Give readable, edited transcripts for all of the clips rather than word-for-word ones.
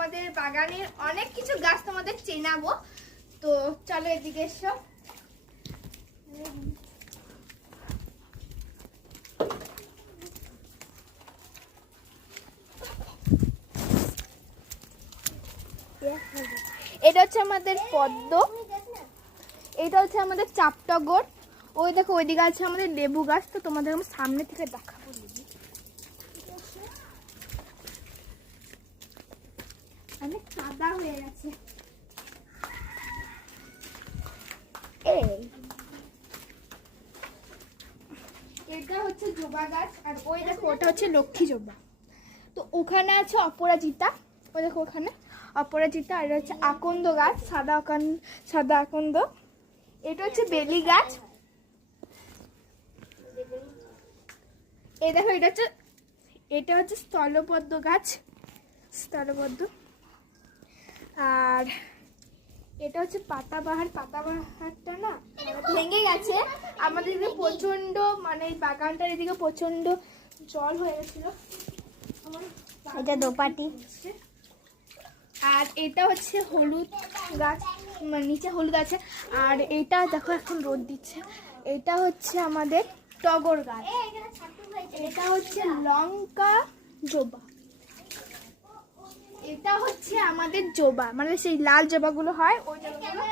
আমাদের বাগানের অনেক কিছু গাছ তোমাদের চেনাবো। তো চলো এদিকে এসো। এটা হচ্ছে আমাদের পদ্ম, এটা হচ্ছে আমাদের চাপটগর, ওই দেখো ওইদিকে আছে আমাদের লেবু গাছ। তো তোমাদের আমি সামনে থেকে দেখাবো। অনেক কাদা হয়ে গেছে। এটা হচ্ছে জবা গাছ, আর ওই দেখো ওটা হচ্ছে লক্ষ্মী জবা। তো ওখানে আছে অপরাজিতা, ওই দেখো ওখানে অপরাজিতা। আর এটা হচ্ছে আকন্দ গাছ, সাদা আকন্দ। এটা হচ্ছে বেলি গাছ। এই দেখো এটা হচ্ছে স্থলপদ্ম গাছ, স্থলপদ্ম। আর এটা হচ্ছে পাতাবাহারটা না ভেঙে গেছে আমাদের এদিকে প্রচন্ড, মানে এই বাগানটার এদিকে প্রচন্ড জল হয়ে গেছিল। এটা দোপাটি। আর এটা হচ্ছে হলুদ গাছ, নিচে হলুদ আছে। আর এটা দেখো এখন রোদ দিচ্ছে। এটা হচ্ছে আমাদের টগর গাছ। এটা হচ্ছে লঙ্কা জবা। এটা হচ্ছে আমাদের জবা, মানে সেই লাল জবাগুলো হয় ওই জবাগুলো।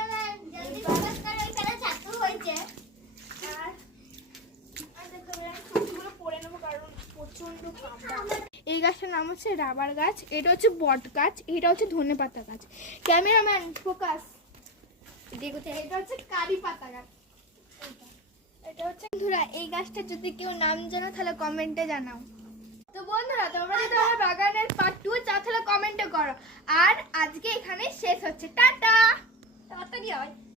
এই গাছটার নাম হচ্ছে রাবার গাছ। এটা হচ্ছে বট গাছ। এটা হচ্ছে ধনেপাতা গাছ। Cameraman focus. এটা হচ্ছে কারি পাতা গাছ। এটা হচ্ছে বন্ধুরা, এই গাছটা যদি কেউ নাম জানো তাহলে কমেন্টে জানাও। তো বন্ধুরা, তোমরা যদি আমার বাগানের পার্ট 2 চাও তাহলে কমেন্টে করো। আর আজকে এখানে শেষ হচ্ছে। টাটা। তাড়াতাড়ি হয়।